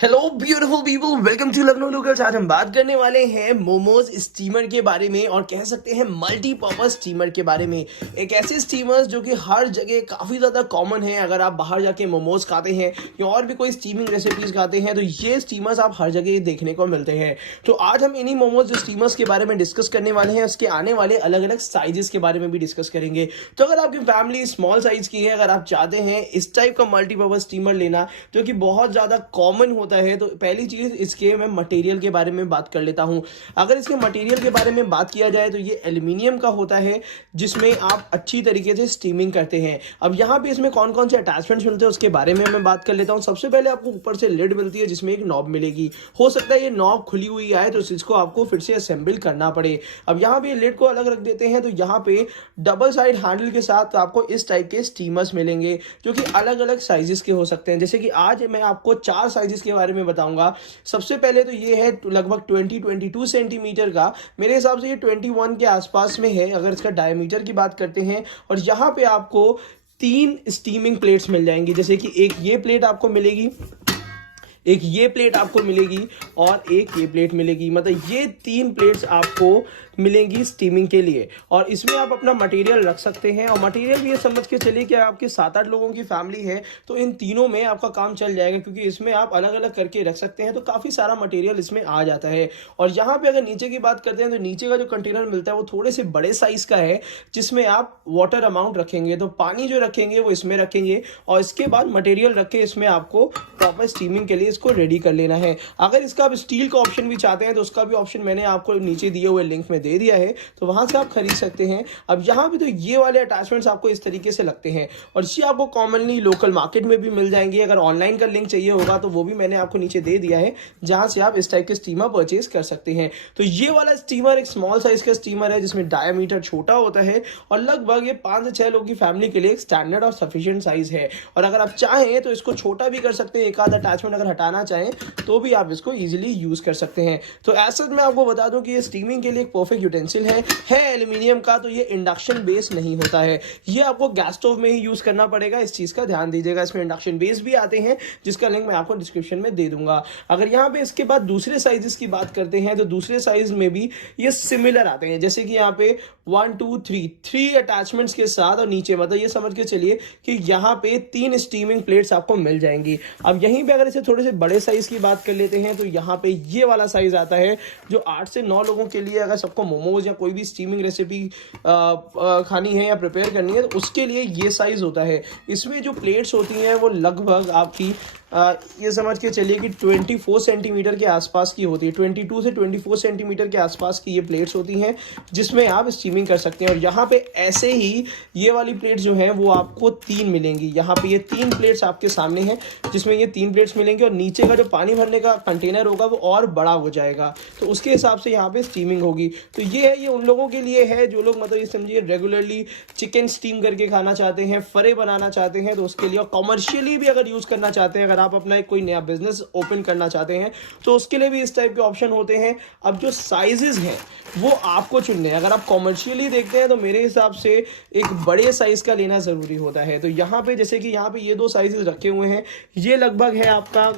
Hello beautiful people, welcome to Lucknow locals. आज हम बात करने वाले हैं मोमोज स्टीमर के बारे में और कह सकते हैं मल्टीपर्पज स्टीमर के बारे में। एक ऐसे स्टीमर्स जो कि हर जगह काफ़ी ज़्यादा कॉमन है। अगर आप बाहर जाके मोमोज खाते हैं या और भी कोई स्टीमिंग रेसिपीज खाते हैं तो ये स्टीमर्स आप हर जगह देखने को मिलते हैं। तो आज हम इन्हीं मोमोज स्टीमर्स के बारे में डिस्कस करने वाले हैं। उसके आने वाले अलग अलग साइजेस के बारे में भी डिस्कस करेंगे। तो अगर आपकी फैमिली स्मॉल साइज की है, अगर आप चाहते हैं इस टाइप का मल्टीपर्पज स्टीमर लेना जो कि बहुत ज़्यादा कॉमन होता है, तो पहली चीज इसके मैं मटेरियल के बारे में बात कर लेता हूं। अगर इसके मटेरियल के बारे में बात किया जाए तो ये एल्यूमिनियम का होता है जिसमें आप अच्छी तरीके से स्टीमिंग करते हैं। अब यहाँ पे इसमें कौन कौन से अटैचमेंट्स मिलते हैं उसके बारे में मैं बात कर लेता हूँ। सबसे पहले आपको ऊपर से लिड मिलती है जिसमें एक नॉब मिलेगी। हो सकता है ये नॉब खुली हुई आए तो इसको आपको फिर से असेंबल करना पड़े। अब यहाँ पे लिड को अलग रख देते हैं तो यहाँ पे डबल साइड हैंडल के साथ आपको इस टाइप के स्टीमर्स मिलेंगे जो कि अलग अलग साइजेस के हो सकते हैं। जैसे कि आज मैं आपको 4 साइजेस के बारे में बताऊंगा। सबसे पहले तो ये है लगभग 22 सेंटीमीटर का। मेरे हिसाब से ये 21 के आसपास में है अगर इसका डायमीटर की बात करते हैं। और यहाँ पे आपको 3 स्टीमिंग प्लेट्स मिल जाएंगी। जैसे कि एक ये प्लेट आपको मिलेगी, एक ये प्लेट आपको मिलेगी और एक ये प्लेट मिलेगी। मतलब ये 3 प्लेट्स आपको मिलेंगी स्टीमिंग के लिए। और इसमें आप अपना मटेरियल रख सकते हैं। और मटेरियल भी ये समझ के चलिए कि आपके 7-8 लोगों की फैमिली है तो इन तीनों में आपका काम चल जाएगा, क्योंकि इसमें आप अलग अलग करके रख सकते हैं। तो काफ़ी सारा मटेरियल इसमें आ जाता है। और यहाँ पे अगर नीचे की बात करते हैं तो नीचे का जो कंटेनर मिलता है वो थोड़े से बड़े साइज का है जिसमें आप वाटर अमाउंट रखेंगे। तो पानी जो रखेंगे वो इसमें रखेंगे और इसके बाद मटेरियल रख के इसमें आपको प्रॉपर स्टीमिंग के लिए इसको रेडी कर लेना है। अगर इसका आप स्टील का ऑप्शन भी चाहते हैं तो उसका भी ऑप्शन मैंने आपको नीचे दिए हुए लिंक में दे दिया है, तो वहां से आप खरीद सकते हैं। अब यहाँ भी तो ये वाले अटैचमेंट्स आपको इस तरीके से लगते हैं और ये आपको कॉमनली लोकल मार्केट में भी मिल जाएंगे। अगर ऑनलाइन का लिंक चाहिए होगा तो वो भी मैंने आपको नीचे दे दिया है जहां से आप इस टाइप के स्टीमर परचेज कर सकते हैं। तो ये वाला स्टीमर एक स्मॉल साइज का स्टीमर है जिसमें डायमीटर छोटा होता है और लगभग ये 5 से 6 लोगों की फैमिली के लिए एक स्टैंडर्ड और सफिशिएंट साइज है। और अगर आप चाहें तो इसको छोटा भी कर सकते हैं, एक आध अटैचमेंट अगर हटाना चाहें तो भी आप इसको इजीली यूज कर सकते हैं। तो ऐसा मैं आपको बता दूं कि ये स्टीमिंग के लिए एक परफेक्ट यूटेंसिल है एल्यूमिनियम का। तो ये इंडक्शन बेस नहीं होता है, ये आपको गैस स्टोव में ही यूज करना पड़ेगा। इस चीज का ध्यान दीजिएगा। इसमें इंडक्शन बेस भी आते हैं जिसका लिंक मैं आपको डिस्क्रिप्शन में दे दूंगा। अगर यहाँ पे इसके बाद दूसरे साइजेस की बात करते हैं तो दूसरे साइज में भी ये सिमिलर आते हैं। जैसे कि यहाँ पे 1 2 3 अटैचमेंट्स के साथ और नीचे मतलब ये समझ के चलिए कि यहाँ पे 3 स्टीमिंग प्लेट्स आपको मिल जाएंगी। अब यहीं पे अगर इसे थोड़े से बड़े साइज की बात कर लेते हैं तो यहाँ पे ये वाला साइज आता है जो 8 से 9 लोगों के लिए, अगर सबको मोमोज या कोई भी स्टीमिंग रेसिपी खानी है या प्रिपेयर करनी है तो उसके लिए ये साइज होता है। इसमें जो प्लेट्स होती हैं वो लगभग आपकी ये समझ के चलिए कि 24 सेंटीमीटर के आसपास की होती है। 22 से 24 सेंटीमीटर के आसपास की ये प्लेट्स होती हैं जिसमें आप स्टीमिंग कर सकते हैं। और यहाँ पे ऐसे ही ये वाली प्लेट्स जो हैं वो आपको 3 मिलेंगी। यहाँ पे ये 3 प्लेट्स आपके सामने हैं जिसमें ये 3 प्लेट्स मिलेंगी और नीचे का जो पानी भरने का कंटेनर होगा वो और बड़ा हो जाएगा, तो उसके हिसाब से यहाँ पे स्टीमिंग होगी। तो ये है, ये उन लोगों के लिए है जो लोग मतलब ये समझिए रेगुलरली चिकन स्टीम करके खाना चाहते हैं, फरे बनाना चाहते हैं तो उसके लिए, और कॉमर्शियली भी अगर यूज करना चाहते हैं, अगर आप अपना एक कोई नया बिजनेस ओपन करना चाहते हैं तो उसके लिए भी इस टाइप के ऑप्शन होते हैं। अब जो साइजेस हैं वो आपको चुनने हैं। अगर आप कॉमर्शियली देखते हैं तो मेरे हिसाब से एक बड़े साइज का लेना जरूरी होता है। तो यहाँ पे जैसे कि यहाँ पे ये 2 साइजेस रखे हुए हैं, ये लगभग है आपका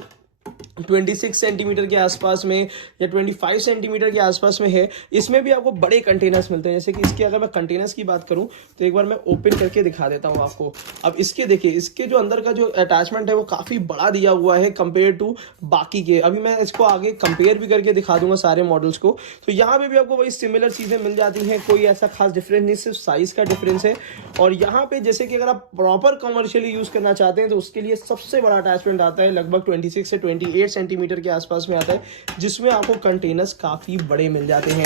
26 सेंटीमीटर के आसपास में या 25 सेंटीमीटर के आसपास में है। इसमें भी आपको बड़े कंटेनर्स मिलते हैं। जैसे कि इसके अगर मैं कंटेनर्स की बात करूं तो एक बार मैं ओपन करके दिखा देता हूं आपको। अब इसके देखिए, इसके जो अंदर का जो अटैचमेंट है वो काफ़ी बड़ा दिया हुआ है कंपेयर टू बाकी के। अभी मैं इसको आगे कंपेयर भी करके दिखा दूंगा सारे मॉडल्स को। तो यहाँ पे भी आपको वही सिमिलर चीज़ें मिल जाती हैं, कोई ऐसा खास डिफरेंस नहीं, सिर्फ साइज़ का डिफरेंस है। और यहाँ पे जैसे कि अगर आप प्रॉपर कमर्शियली यूज़ करना चाहते हैं तो उसके लिए सबसे बड़ा अटैचमेंट आता है, लगभग 26 से 28 सेंटीमीटर के आसपास में आता है, जिसमें आपको कंटेनर्स काफी बड़े मिल जाते हैं।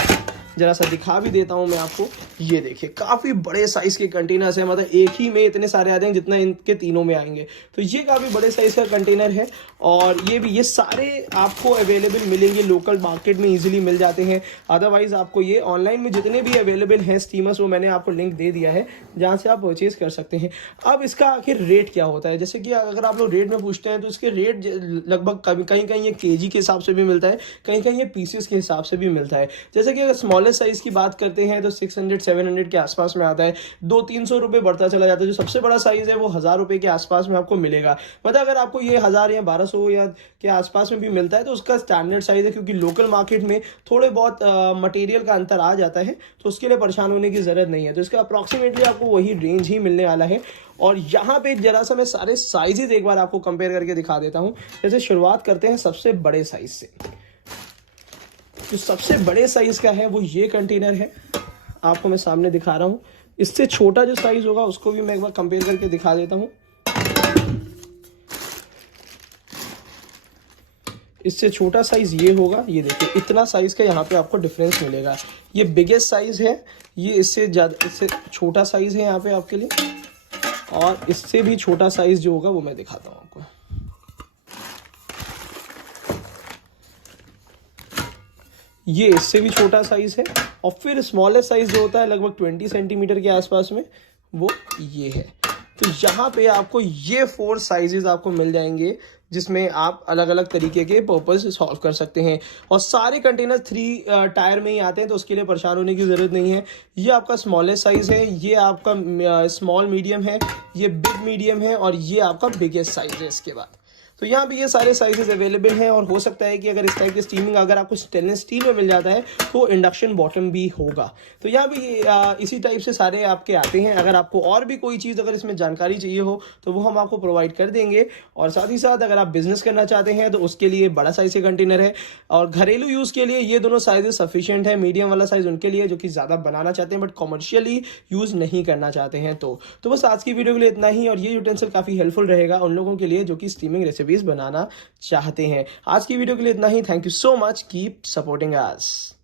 जरा सा दिखा भी देता हूं मैं आपको। ये देखिए काफी बड़े साइज के कंटेनर्स हैं, मतलब एक ही में इतने सारे आ जाएंगे जितना इनके तीनों में आएंगे। तो ये काफी बड़े साइज का कंटेनर है और ये भी, ये सारे आपको अवेलेबल मिलेंगे, लोकल मार्केट में इजीली मिल जाते हैं। अदरवाइज आपको ये ऑनलाइन में जितने भी अवेलेबल हैं स्टीमर्स वो मैंने आपको लिंक दे दिया है जहाँ से आप परचेज कर सकते हैं। अब इसका आखिर रेट क्या होता है, जैसे कि अगर आप लोग रेट में पूछते हैं तो इसके रेट लगभग कहीं कहीं ये केजी के हिसाब से भी मिलता है, कहीं कहीं ये पीसेस के हिसाब से भी मिलता है। जैसे कि अगर स्मॉल स्मॉलेस्ट साइज की बात करते हैं तो 600-700 के आसपास में आता है, 200-300 रुपये बढ़ता चला जाता है। जो सबसे बड़ा साइज है वो 1000 रुपये के आसपास में आपको मिलेगा। मतलब अगर आपको ये 1000 या 1200 या के आसपास में भी मिलता है तो उसका स्टैंडर्ड साइज है, क्योंकि लोकल मार्केट में थोड़े बहुत मटेरियल का अंतर आ जाता है, तो उसके लिए परेशान होने की ज़रूरत नहीं है। तो इसका अप्रॉक्सीमेटली आपको वही रेंज ही मिलने वाला है। और यहाँ पे जरा सा मैं सारे साइजेस एक बार आपको कंपेयर करके दिखा देता हूँ। जैसे शुरुआत करते हैं सबसे बड़े साइज से। जो सबसे बड़े साइज का है वो ये कंटेनर है, आपको मैं सामने दिखा रहा हूँ। इससे छोटा जो साइज होगा उसको भी मैं एक बार कंपेयर करके दिखा देता हूँ। इससे छोटा साइज ये होगा, ये देखिए इतना साइज का यहाँ पे आपको डिफरेंस मिलेगा। ये बिगेस्ट साइज है, ये इससे ज़्यादा, इससे छोटा साइज है यहाँ पे आपके लिए, और इससे भी छोटा साइज जो होगा वो मैं दिखाता हूँ आपको। ये इससे भी छोटा साइज है, और फिर स्मॉलेस्ट साइज जो होता है लगभग 20 सेंटीमीटर के आसपास में, वो ये है। तो यहाँ पे आपको ये 4 साइजेस आपको मिल जाएंगे, जिसमें आप अलग अलग तरीके के पर्पस सॉल्व कर सकते हैं। और सारे कंटेनर 3 टायर में ही आते हैं, तो उसके लिए परेशान होने की ज़रूरत नहीं है। ये आपका स्मॉलेस्ट साइज़ है, ये आपका स्मॉल मीडियम है, ये बिग मीडियम है, और ये आपका बिगेस्ट साइज़ है इसके बाद। तो यहाँ पे ये सारे साइजेस अवेलेबल हैं। और हो सकता है कि अगर इस टाइप की स्टीमिंग अगर आपको स्टेनलेस स्टील में मिल जाता है तो इंडक्शन बॉटम भी होगा। तो यहाँ पे इसी टाइप से सारे आपके आते हैं। अगर आपको और भी कोई चीज़ अगर इसमें जानकारी चाहिए हो तो वो हम आपको प्रोवाइड कर देंगे। और साथ ही साथ अगर आप बिजनेस करना चाहते हैं तो उसके लिए बड़ा साइज के कंटेनर है, और घरेलू यूज़ के लिए ये दोनों साइजेस सफिशिएंट है। मीडियम वाला साइज़ उनके लिए जो कि ज़्यादा बनाना चाहते हैं बट कॉमर्शियली यूज़ नहीं करना चाहते हैं। तो बस आज की वीडियो के लिए इतना ही। और ये यूटेंसिल काफ़ी हेल्पफुल रहेगा उन लोगों के लिए जो कि स्टीमिंग रेसिपीज़ बनाना चाहते हैं। आज की वीडियो के लिए इतना ही। Thank you so much, keep supporting us.